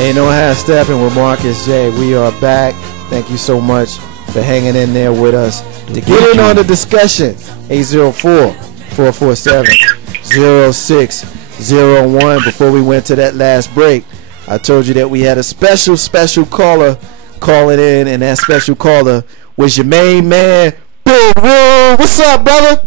Ain't no half stepping with Marcus J. We are back. Thank you so much for hanging in there with us. To get in on the discussion, 804-447-0601. Before we went to that last break, I told you that we had a special caller calling in, and that special caller was your main man, Big Rube. What's up, brother?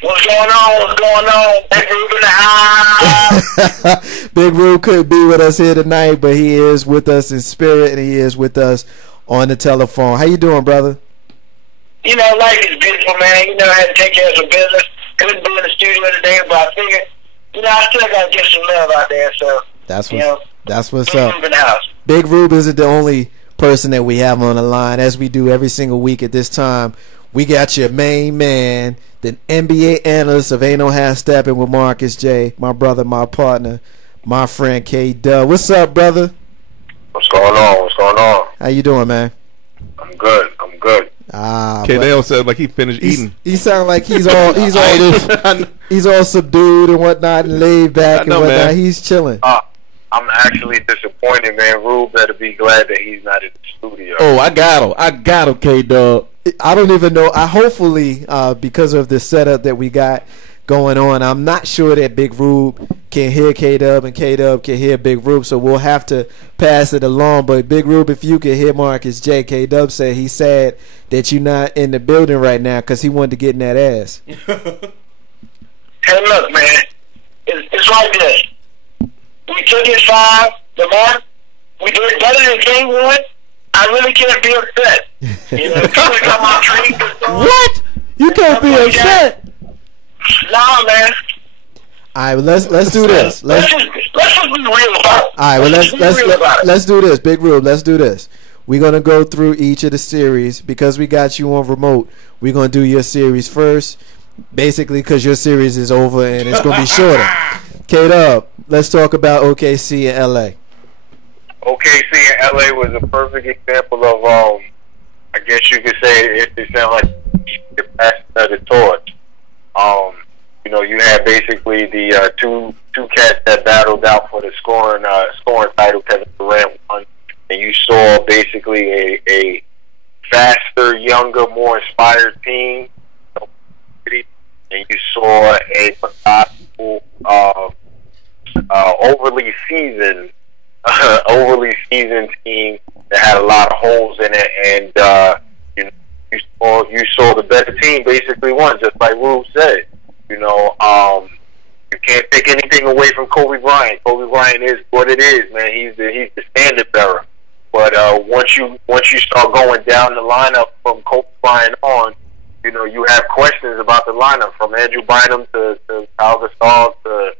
What's going on? What's going on? Big Rube in the house. Big Rube couldn't be with us here tonight, but he is with us in spirit, and he is with us on the telephone. How you doing, brother? You know, life is beautiful, man. You know, I had to take care of some business. Couldn't be in the studio today, but I figured, you know, I still got to get some love out there. So that's what's up. Rube in the house. Big Rube isn't the only person that we have on the line, as we do every single week at this time. We got your main man, the NBA analyst of Ain't No Half Steppin' with Marcus J, my brother, my partner, my friend K Dub. What's up, brother? What's going on? What's going on? How you doing, man? I'm good. K-Dale said like he finished eating. He sounds like he's all subdued and whatnot, and laid back and whatnot. Man. He's chilling. I'm actually disappointed, man. Rube better be glad that he's not in the studio. Oh, I got him, K-Dub. I don't even know. Hopefully, because of the setup that we got going on, I'm not sure that Big Rube can hear K-Dub and K-Dub can hear Big Rube, so we'll have to pass it along. But Big Rube, if you can hear Marcus J, K-Dub said he's sad that you're not in the building right now because he wanted to get in that ass. Hey, look, man. It's like this. We took it 5, the mark. We did it better than game 1. I really can't be upset. You know, people got my dreams. What? You can't be upset? Nah, man. All right, well, let's do this. Let's just be real about it. All right, well, let's do this, Big Rube. Let's do this. We're gonna go through each of the series because we got you on remote. We're gonna do your series first, basically because your series is over and it's gonna be shorter. K-Dub, let's talk about OKC and LA. OKC and LA was a perfect example of, I guess you could say it sounds like the passing of the torch. You know, you had basically the two cats that battled out for the scoring title. Kevin Durant won, and you saw basically a faster, younger, more inspired team, and you saw a methodical, overly seasoned team that had a lot of holes in it, and you saw the better team basically won, just like Rube said. You know, you can't take anything away from Kobe Bryant. Kobe Bryant is what it is, man. He's the standard bearer. But once you start going down the lineup from Kobe Bryant on, you know, you have questions about the lineup from Andrew Bynum to Pau Gasol to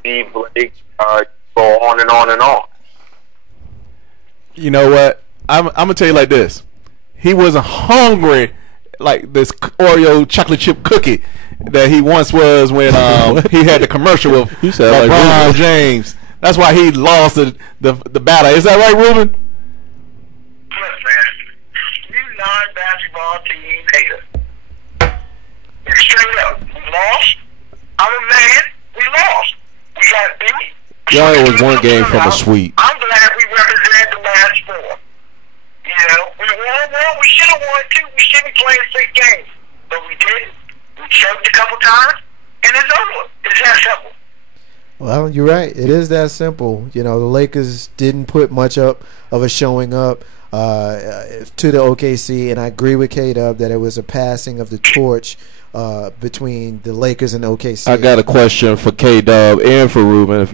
Steve Blake. Go on and on and on. You know what? I'm gonna tell you like this. He wasn't hungry like this Oreo chocolate chip cookie that he once was when he had the commercial with LeBron James. That's why he lost the battle. Is that right, Ruben? Yes, man. You non-basketball team hater. It's straight up. We lost. I'm a man. We lost. We got beat. Y'all was one game from a sweep. I'm glad we represented the last 4. You know, we won one. We should have won 2. We should be playing 6 games, but we didn't. We choked a couple times, and it's over. It's that simple. Well, you're right. It is that simple. You know, the Lakers didn't put much up of a showing up to the OKC, and I agree with K-Dub that it was a passing of the torch between the Lakers and OKC. I got a question for K-Dub and for Ruben.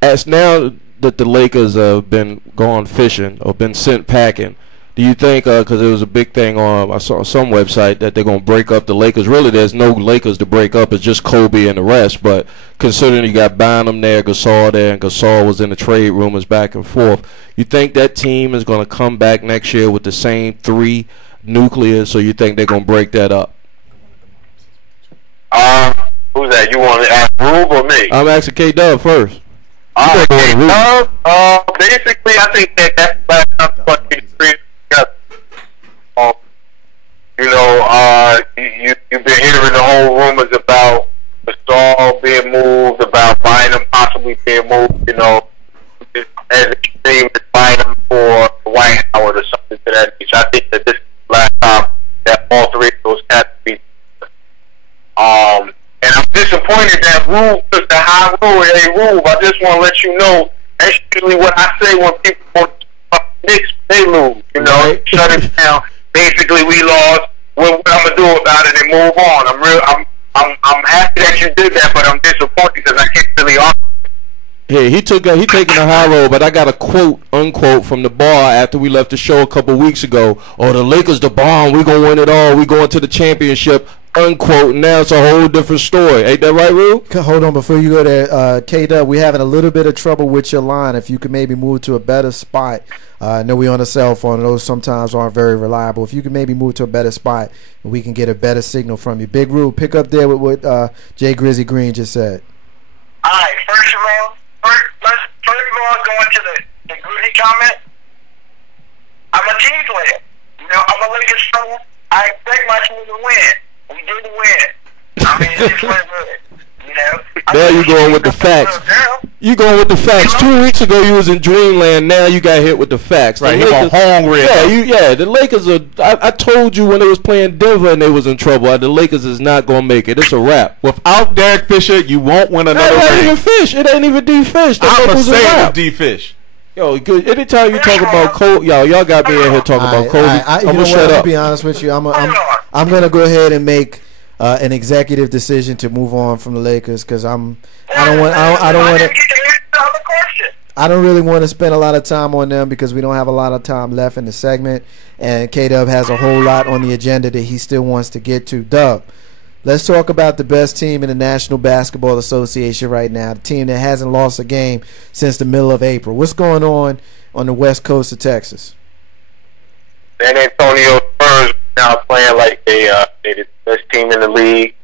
As now that the Lakers have been gone fishing or been sent packing, do you think, because there was a big thing on, I saw some website, that they're going to break up the Lakers? Really, there's no Lakers to break up. It's just Kobe and the rest. But considering you got Bynum there, Gasol there, and Gasol was in the trade rumors back and forth, you think that team is going to come back next year with the same 3 nucleus, or you think they're going to break that up? Who's that? You want to ask Rube or me? I'm asking K-Dub first. Basically, I think that's last time fucking you've been hearing the whole rumors about Gasol being moved, about Bynum possibly basically being moved, you know, as extreme as buying them for White Howard or something to that nature. I think that this is the last time that all three of those have to be. And I'm disappointed that Rube took the high road. Hey, Rube, I just want to let you know that's usually what I say when people want Knicks, they lose. You know, Right. Shut it down. Basically, we lost. What I'm gonna do about it and move on. I'm happy that you did that, but I'm disappointed because I can't really argue. Hey, he taking the high road, but I got a quote, unquote, from the bar after we left the show a couple weeks ago. Oh, the Lakers the bomb. We gonna win it all. We going to the championship, unquote. Now it's a whole different story. Ain't that right, Rube? Hold on, before you go there, K-Dub, we're having a little bit of trouble with your line. If you could maybe move to a better spot. I know we're on a cell phone, and those sometimes aren't very reliable. If you could maybe move to a better spot, we can get a better signal from you. Big Rube, pick up there with what Jay Grizzy Green just said. All right, first of all, going to the Grizzy comment, I'm a team player. You know, I'm a Lakers fan. I expect my team to win. We didn't win. I mean, it's just what it is. You know? There you going with the facts. You going with the facts. 2 weeks ago you was in dreamland. Now you got hit with the facts. Right, The he going hungry. Yeah, the Lakers are. I told you when they was playing Denver and they was in trouble. The Lakers is not gonna make it. It's a wrap. Without Derek Fisher, you won't win another It ain't even ring. Fish. It ain't even D Fish. The I'm Lakers gonna a say it wrap. was D Fish. Yo, good. Anytime you talk about Kobe, y'all got me in here talking about Kobe. I'm you know gonna what, shut I'll up. be honest with you. I'm gonna go ahead and make an executive decision to move on from the Lakers because I don't want to. I don't really want to spend a lot of time on them because we don't have a lot of time left in the segment, and K-Dub has a whole lot on the agenda that he still wants to get to. Dub, let's talk about the best team in the National Basketball Association right now, the team that hasn't lost a game since the middle of April. What's going on the west coast of Texas? San Antonio Spurs now playing like they're the best team in the league.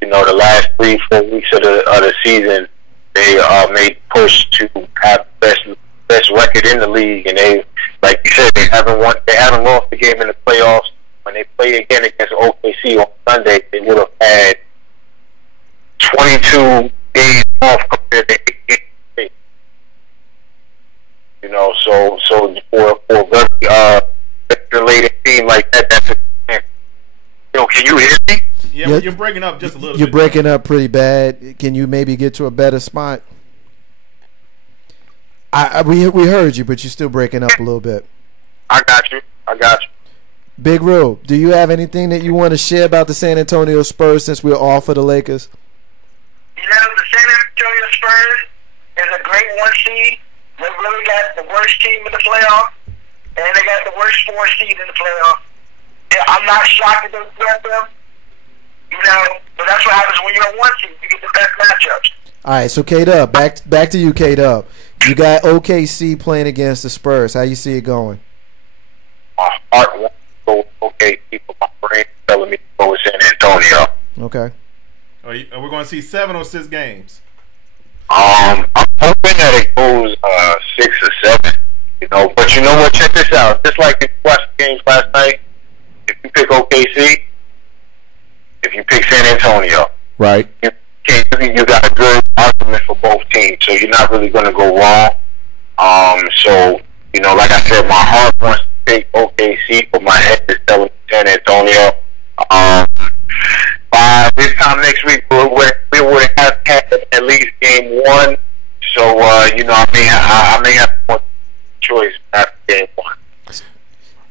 You know, the last 3-4 weeks of the season, they made push to have the best record in the league, and they, like you said, they haven't lost the game in the playoffs. When they play again against OKC on Sunday, they would have had 22 days off compared to 8. You know, so for a very related team like that, that's a. Yo, can you hear me? Yeah, you're breaking up just a little bit. You're breaking up pretty bad. Can you maybe get to a better spot? We heard you, but you're still breaking up a little bit. I got you. Big Rube, do you have anything that you want to share about the San Antonio Spurs since we're off of the Lakers? You know, the San Antonio Spurs is a great 1 seed. They really got the worst team in the playoffs, and they got the worst 4 seed in the playoffs. Yeah, I'm not shocked that they swept them. You know, but that's what happens when you're a 1 seed. You get the best matchups. All right, so K-Dub, back to you, K-Dub. You got OKC playing against the Spurs. How you see it going? My heart wants to go OKC, but my brain telling me to go with San Antonio. Okay. Are we going to see 7 or 6 games? I'm hoping that it goes 6 or 7. You know, but you know what? Check this out. Just like if you watched the games last night, if you pick OKC, if you pick San Antonio, Right. you got a good argument for both teams, so you're not really going to go wrong. So, you know, like I said, my heart wants to pick OKC, but my head is telling me San Antonio. By this time next week, we would have had at least game 1. So, you know, I may have one choice after game 1.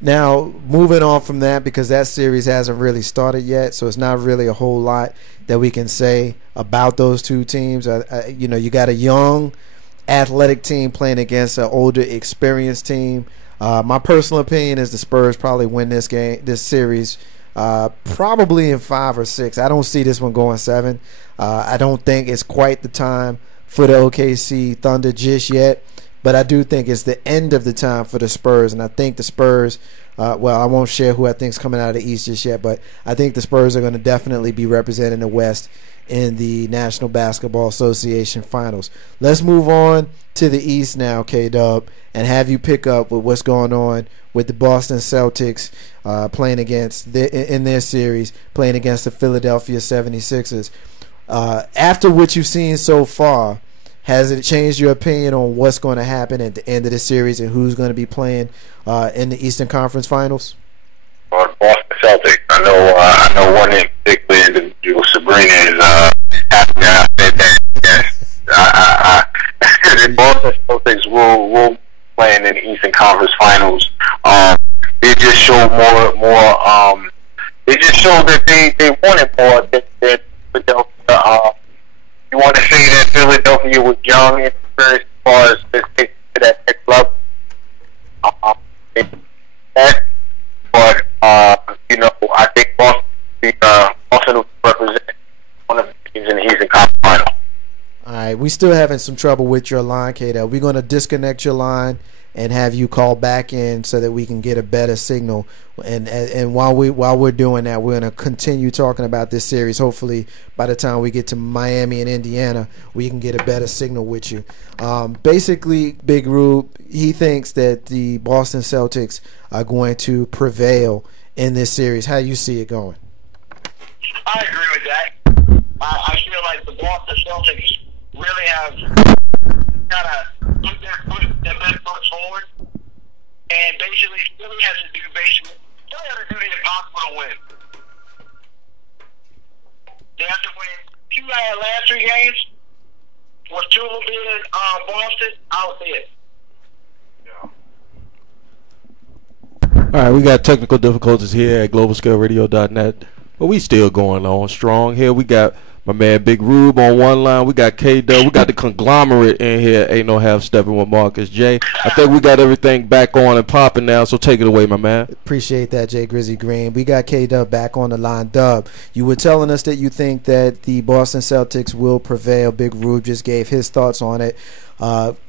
Now, moving on from that, because that series hasn't really started yet, so it's not really a whole lot that we can say about those two teams. You know, you got a young, athletic team playing against an older, experienced team. My personal opinion is the Spurs probably win this series, probably in 5 or 6. I don't see this one going 7. I don't think it's quite the time for the OKC Thunder just yet. But I do think it's the end of the time for the Spurs, and I think the Spurs, well, I won't share who I think is coming out of the East just yet, but I think the Spurs are going to definitely be representing the West in the National Basketball Association Finals. Let's move on to the East now, K-Dub, and have you pick up with what's going on with the Boston Celtics playing against, in their series, playing against the Philadelphia 76ers. After what you've seen so far, has it changed your opinion on what's going to happen at the end of the series and who's going to be playing in the Eastern Conference Finals? Boston Celtics. I know one in particular individual. Sabrina is happy that I said that. Yes, the Boston Celtics will be playing in the Eastern Conference Finals. They just show more. They just show that they wanted more than Philadelphia. You want to say that Philadelphia was young and experienced as far as to take to that next level. But I think Boston will represent one of the teams in the Eastern Conference Final. All right, we still having some trouble with your line, Kato. We're going to disconnect your line and have you call back in so that we can get a better signal. And while we're doing that, we're going to continue talking about this series. Hopefully, by the time we get to Miami and Indiana, we can get a better signal with you. Basically, Big Rube, he thinks that the Boston Celtics are going to prevail in this series. How you see it going? I agree with that. I feel like the Boston Celtics really have kind of put their best foot forward, and basically Philly has to do the impossible to win. They have to win 2 out of the last 3 games. Was 2 of them being in Boston? I'll see it. All right, we got technical difficulties here at globalscaleradio.net, but we still going on strong here. We got my man Big Rube on one line. We got K-Dub. We got the conglomerate in here. Ain't no half stepping with Marcus J. I think we got everything back on and popping now, so take it away, my man. Appreciate that, Jay Grizzy Green. We got K-Dub back on the line. Dub, you were telling us that you think that the Boston Celtics will prevail. Big Rube just gave his thoughts on it.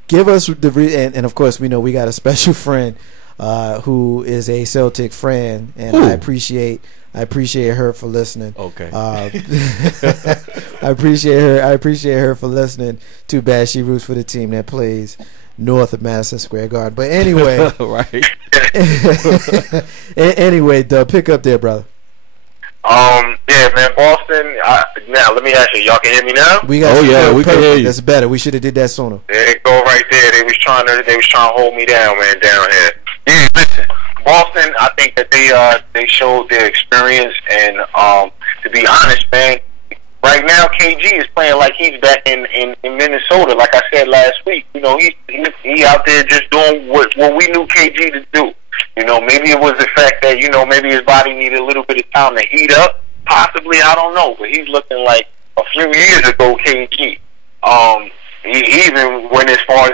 Give us the and of course we know we got a special friend who is a Celtic fan, and I appreciate her for listening. Okay. I appreciate her for listening. Too bad she roots for the team that plays north of Madison Square Garden. But anyway, right. Anyway, Dub, pick up there, brother. Yeah, man, Boston. Now let me ask you, y'all can hear me now? We got we can hear you. That's better. We should have did that sooner. There it go right there. They was trying to hold me down, man, down here. Yeah, listen, Boston. I think that they showed their experience, and to be honest, man, right now KG is playing like he's back in Minnesota. Like I said last week, he out there just doing what we knew KG to do. Maybe it was the fact that maybe his body needed a little bit of time to heat up. Possibly, I don't know, but he's looking like a few years ago KG. He even went as far as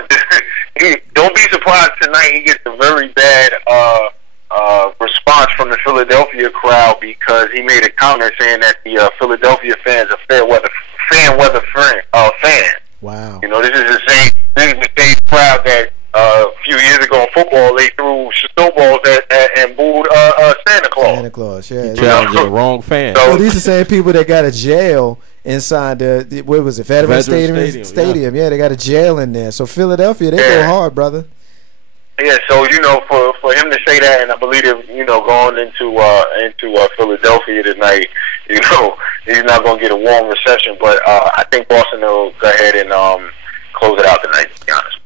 don't be surprised tonight he gets a very bad response from the Philadelphia crowd because he made a comment saying that the Philadelphia fans are fan weather fans. Wow. This is the same crowd that a few years ago in football they threw snowballs and booed Santa Claus. Santa Claus, yeah. Challenging the wrong fan. So these are the same people that got a jail inside the what was it, Veterans Stadium. Yeah, they got a jail in there. So Philadelphia, they go hard, brother. Yeah, so for him to say that, and I believe going into Philadelphia tonight, he's not going to get a warm reception. But I think Boston will go ahead and close it out tonight. To be honest.